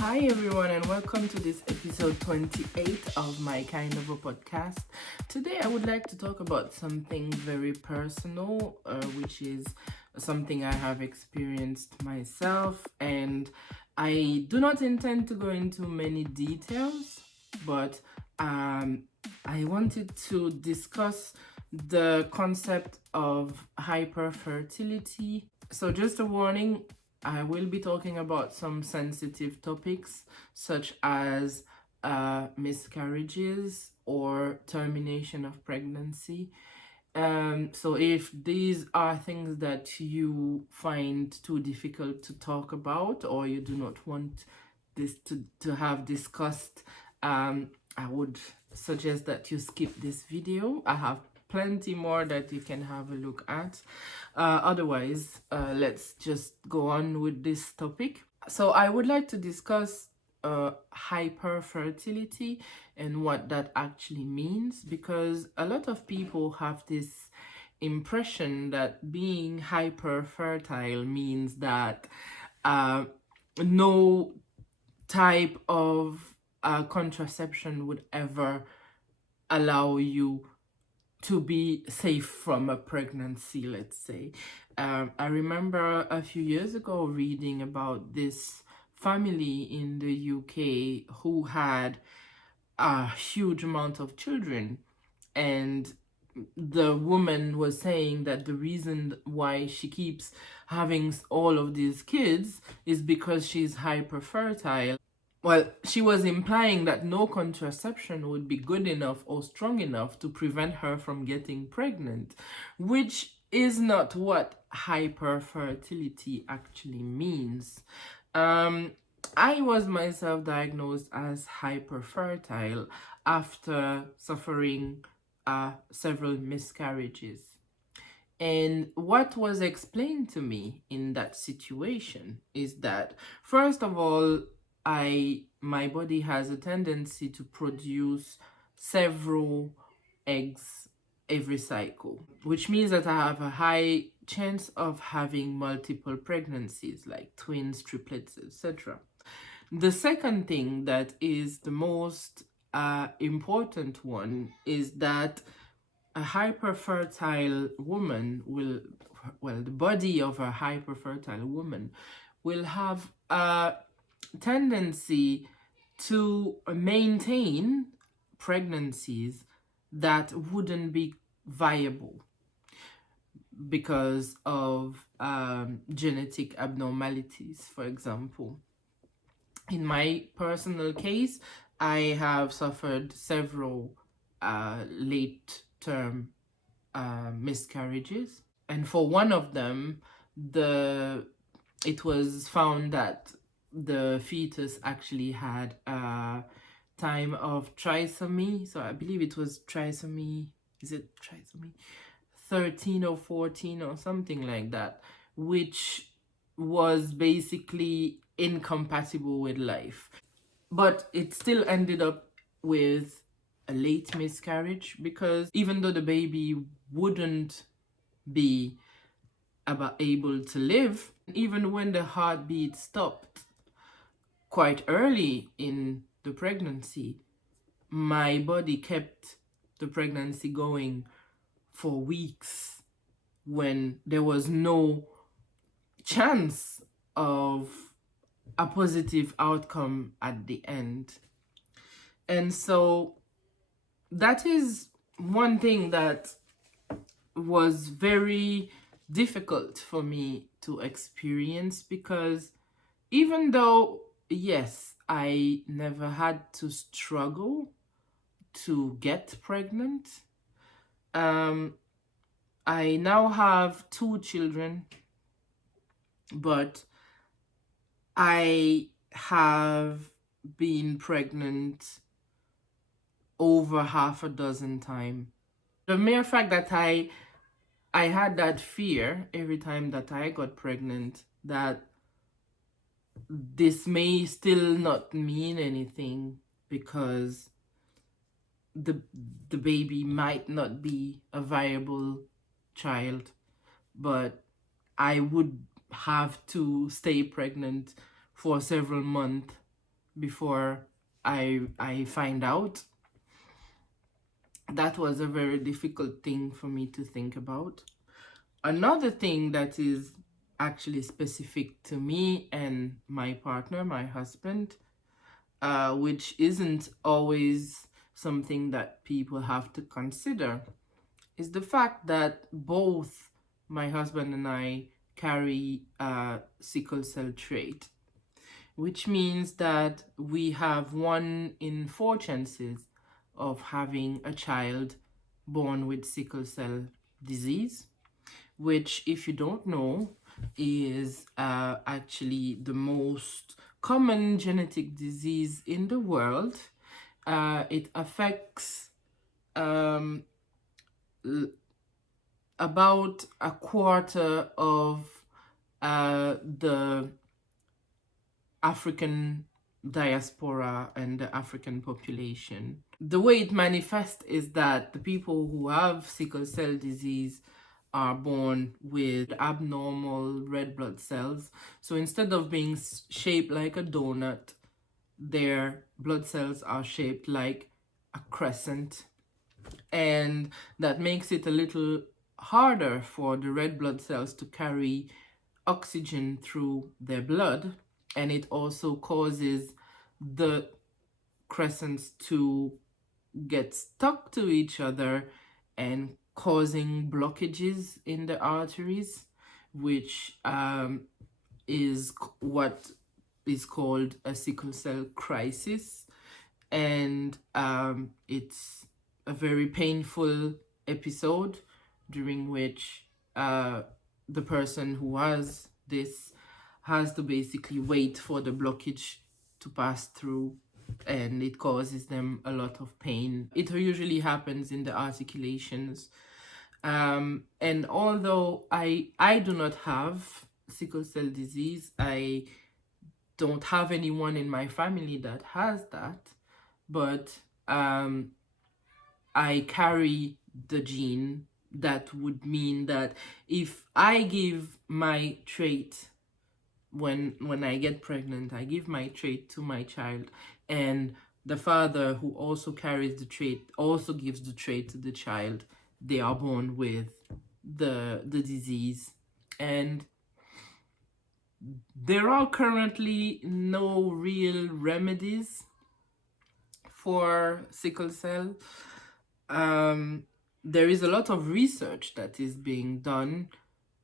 Hi everyone, and welcome to this episode 28 of my kind of a podcast. Today I would like to talk about something very personal, which is something I have experienced myself, and I do not intend to go into many details, but I wanted to discuss the concept of hyperfertility. So just a warning, I will be talking about some sensitive topics such as miscarriages or termination of pregnancy. So if these are things that you find too difficult to talk about, or you do not want this to have discussed, I would suggest that you skip this video. I have plenty more that you can have a look at. Otherwise, let's just go on with this topic. So I would like to discuss hyperfertility and what that actually means, because a lot of people have this impression that being hyperfertile means that no type of contraception would ever allow you to be safe from a pregnancy, let's say. I remember a few years ago reading about this family in the UK who had a huge amount of children, and the woman was saying that the reason why she keeps having all of these kids is because she's hyperfertile. Well, she was implying that no contraception would be good enough or strong enough to prevent her from getting pregnant, which is not what hyperfertility actually means. I was myself diagnosed as hyperfertile after suffering several miscarriages. And what was explained to me in that situation is that, first of all, my body has a tendency to produce several eggs every cycle, which means that I have a high chance of having multiple pregnancies, like twins, triplets, etc. The second thing that is the most important one is that a hyperfertile woman the body of a hyperfertile woman will have a tendency to maintain pregnancies that wouldn't be viable because of genetic abnormalities, for example. In my personal case, I have suffered several late term miscarriages, and for one of them, it was found that the fetus actually had a time of trisomy. So I believe it was trisomy. Is it trisomy 13 or 14 or something like that, which was basically incompatible with life. But it still ended up with a late miscarriage, because even though the baby wouldn't be able to live, even when the heartbeat stopped quite early in the pregnancy, my body kept the pregnancy going for weeks when there was no chance of a positive outcome at the end. And so that is one thing that was very difficult for me to experience, because even though, yes, I never had to struggle to get pregnant, I now have 2 children, but I have been pregnant over half a dozen times. The mere fact that I had that fear every time that I got pregnant, that this may still not mean anything because the baby might not be a viable child, but I would have to stay pregnant for several months before I find out. That was a very difficult thing for me to think about. Another thing that is actually specific to me and my partner, my husband, which isn't always something that people have to consider, is the fact that both my husband and I carry sickle cell trait, which means that we have 1 in 4 chances of having a child born with sickle cell disease, which, if you don't know, is actually the most common genetic disease in the world. It affects about a quarter of the African diaspora and the African population. The way it manifests is that the people who have sickle cell disease are born with abnormal red blood cells. So instead of being shaped like a donut, their blood cells are shaped like a crescent. And that makes it a little harder for the red blood cells to carry oxygen through their blood. And it also causes the crescents to get stuck to each other and causing blockages in the arteries, which is what is called a sickle cell crisis. And it's a very painful episode during which the person who has this has to basically wait for the blockage to pass through, and it causes them a lot of pain. It usually happens in the articulations. And although I do not have sickle cell disease, I don't have anyone in my family that has that, but I carry the gene. That would mean that if I give my trait, when I get pregnant, I give my trait to my child, and the father who also carries the trait also gives the trait to the child, they are born with the disease. And there are currently no real remedies for sickle cell. There is a lot of research that is being done,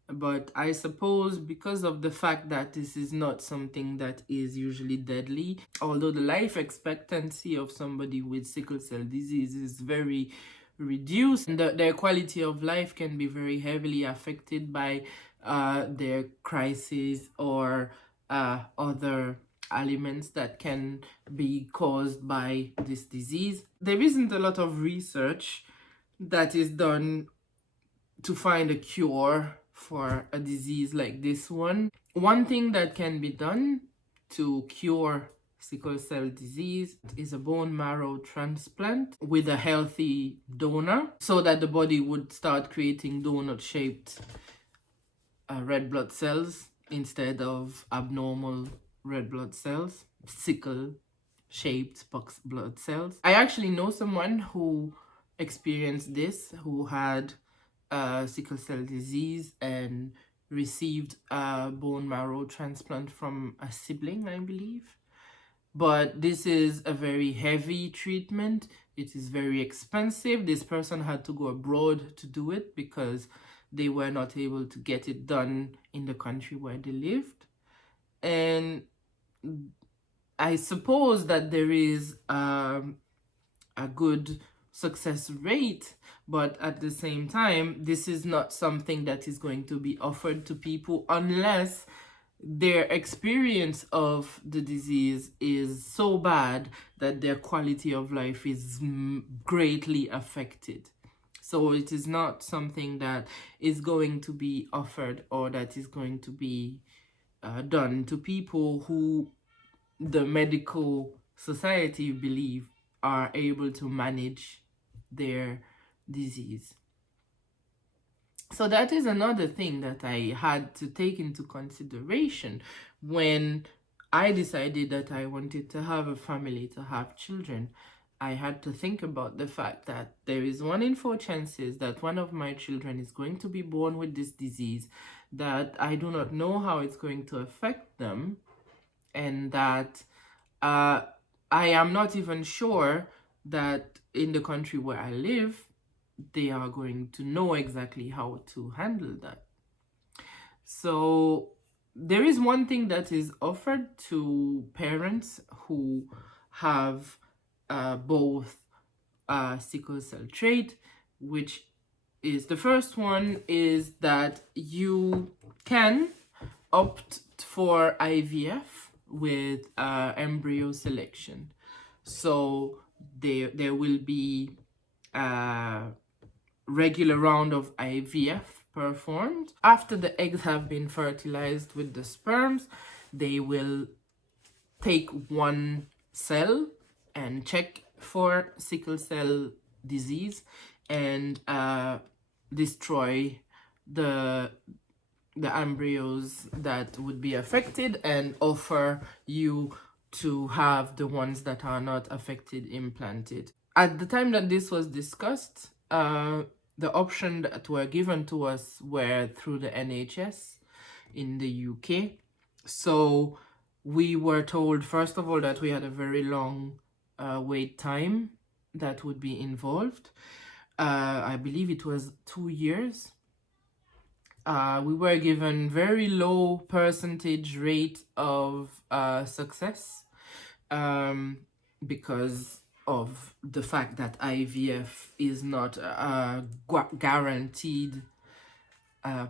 but I suppose because of the fact that this is not something that is usually deadly, although the life expectancy of somebody with sickle cell disease is very reduced, and their quality of life can be very heavily affected by their crisis or other ailments that can be caused by this disease. There isn't a lot of research that is done to find a cure for a disease like this one. One thing that can be done to cure sickle cell disease is a bone marrow transplant with a healthy donor, so that the body would start creating donut-shaped red blood cells instead of abnormal red blood cells, sickle-shaped blood cells. I actually know someone who experienced this, who had sickle cell disease and received a bone marrow transplant from a sibling, I believe. But this is a very heavy treatment. It is very expensive. This person had to go abroad to do it because they were not able to get it done in the country where they lived. And I suppose that there is a good success rate, but at the same time, this is not something that is going to be offered to people unless their experience of the disease is so bad that their quality of life is greatly affected. So it is not something that is going to be offered or that is going to be done to people who the medical society believe are able to manage their disease. So that is another thing that I had to take into consideration when I decided that I wanted to have a family, to have children, I had to think about the fact that there is 1 in 4 chances that one of my children is going to be born with this disease, that I do not know how it's going to affect them, and that uh, I am not even sure that in the country where I live, they are going to know exactly how to handle that. So there is one thing that is offered to parents who have both sickle cell trait, which is the first one is that you can opt for IVF with embryo selection. So there will be a regular round of IVF performed. After the eggs have been fertilized with the sperms, they will take one cell and check for sickle cell disease and destroy the embryos that would be affected and offer you to have the ones that are not affected implanted. At the time that this was discussed, the option that were given to us were through the NHS in the UK. So we were told, first of all, that we had a very long wait time that would be involved. I believe it was 2 years. We were given very low percentage rate of success because of the fact that IVF is not a guaranteed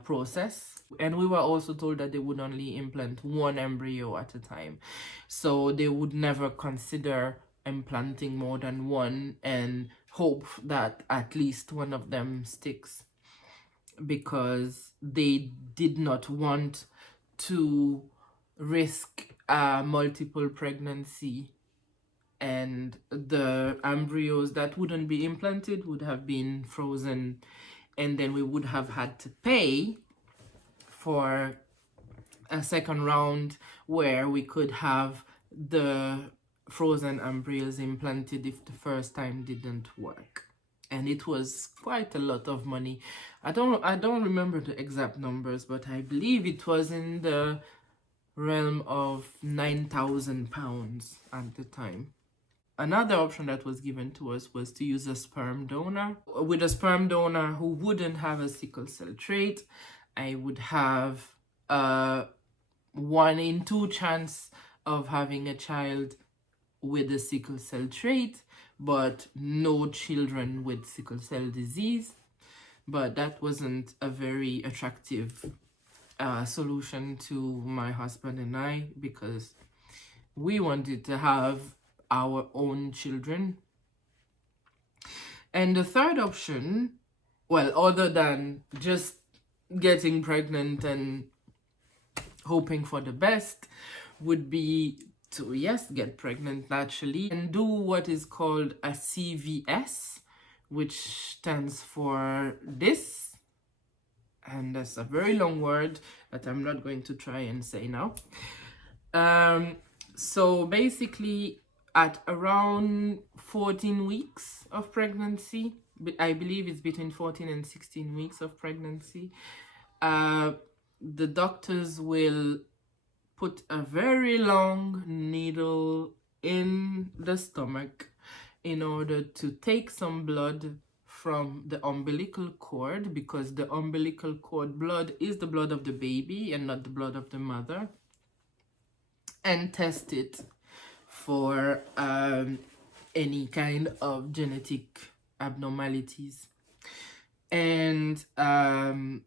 process. And we were also told that they would only implant 1 embryo at a time. So they would never consider implanting more than 1 and hope that at least one of them sticks, because they did not want to risk multiple pregnancy, and the embryos that wouldn't be implanted would have been frozen, and then we would have had to pay for a second round where we could have the frozen embryos implanted if the first time didn't work. And it was quite a lot of money. I don't remember the exact numbers, but I believe it was in the realm of £9,000 at the time. Another option that was given to us was to use a sperm donor. With a sperm donor who wouldn't have a sickle cell trait, I would have a 1 in 2 chance of having a child with a sickle cell trait, but no children with sickle cell disease. But that wasn't a very attractive solution to my husband and I, because we wanted to have our own children. And the third option, well, other than just getting pregnant and hoping for the best, would be to, yes, get pregnant naturally and do what is called a CVS, which stands for this, and that's a very long word that I'm not going to try and say now. So basically, at around 14 weeks of pregnancy, I believe it's between 14 and 16 weeks of pregnancy, the doctors will put a very long needle in the stomach in order to take some blood from the umbilical cord, because the umbilical cord blood is the blood of the baby and not the blood of the mother, and test it for any kind of genetic abnormalities. And then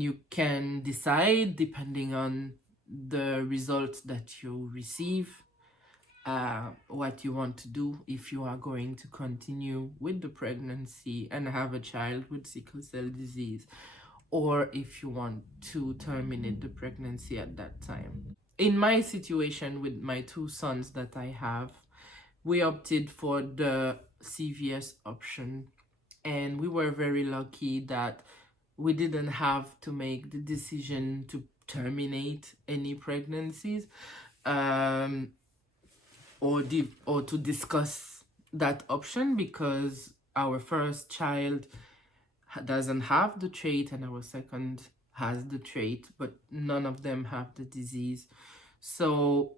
you can decide, depending on the results that you receive, what you want to do, if you are going to continue with the pregnancy and have a child with sickle cell disease, or if you want to terminate the pregnancy at that time. In my situation with my 2 sons that I have, we opted for the CVS option, and we were very lucky that we didn't have to make the decision to terminate any pregnancies, or to discuss that option, because our first child doesn't have the trait and our second has the trait, but none of them have the disease. So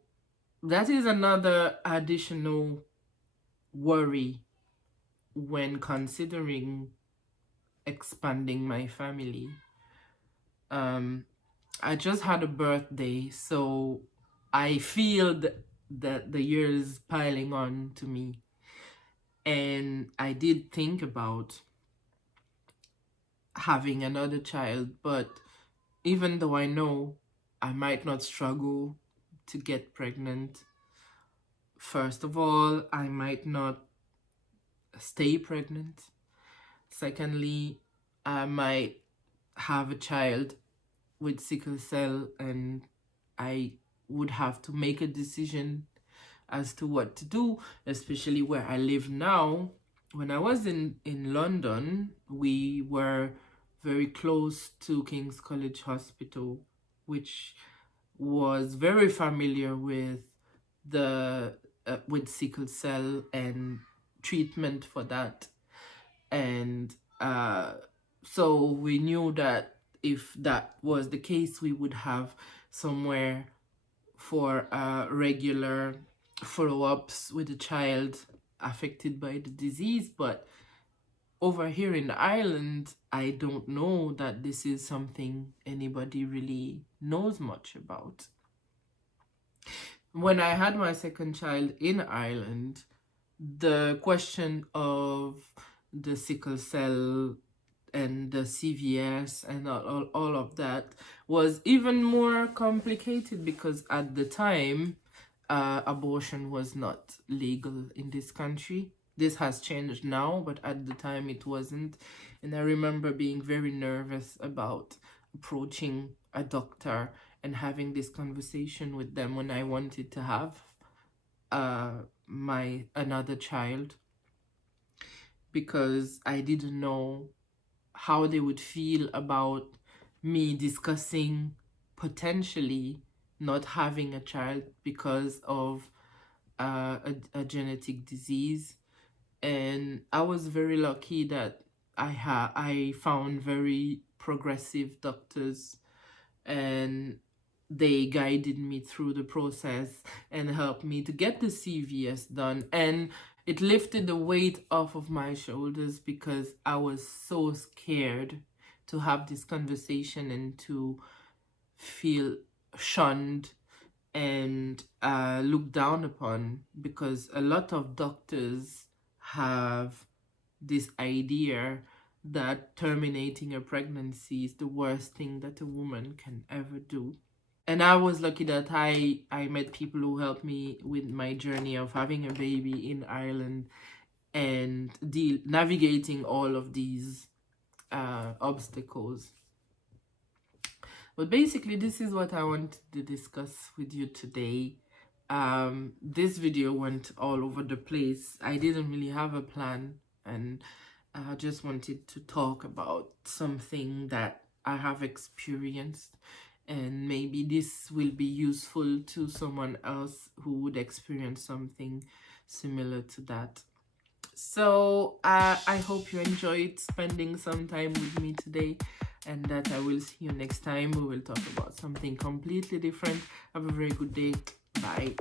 that is another additional worry when considering expanding my family. I just had a birthday, so I feel that the years piling on to me. And I did think about having another child, but even though I know I might not struggle to get pregnant, first of all, I might not stay pregnant. Secondly, I might have a child with sickle cell and I would have to make a decision as to what to do, especially where I live now. When I was in London, we were very close to King's College Hospital, which was very familiar with with sickle cell and treatment for that. And so we knew that if that was the case, we would have somewhere for regular follow-ups with a child affected by the disease. But over here in Ireland, I don't know that this is something anybody really knows much about. When I had my second child in Ireland, the question of the sickle cell and the CVS and all of that was even more complicated, because at the time, abortion was not legal in this country. This has changed now, but at the time it wasn't. And I remember being very nervous about approaching a doctor and having this conversation with them when I wanted to have another child, because I didn't know how they would feel about me discussing potentially not having a child because of a genetic disease. And I was very lucky that I found very progressive doctors, and they guided me through the process and helped me to get the CVS done. And it lifted the weight off of my shoulders, because I was so scared to have this conversation and to feel shunned and looked down upon, because a lot of doctors have this idea that terminating a pregnancy is the worst thing that a woman can ever do. And I was lucky that I met people who helped me with my journey of having a baby in Ireland and navigating all of these obstacles. But basically, this is what I wanted to discuss with you today. This video went all over the place. I didn't really have a plan, and I just wanted to talk about something that I have experienced, and maybe this will be useful to someone else who would experience something similar to that. So I hope you enjoyed spending some time with me today, and that I will see you next time. We will talk about something completely different. Have a very good day. Bye.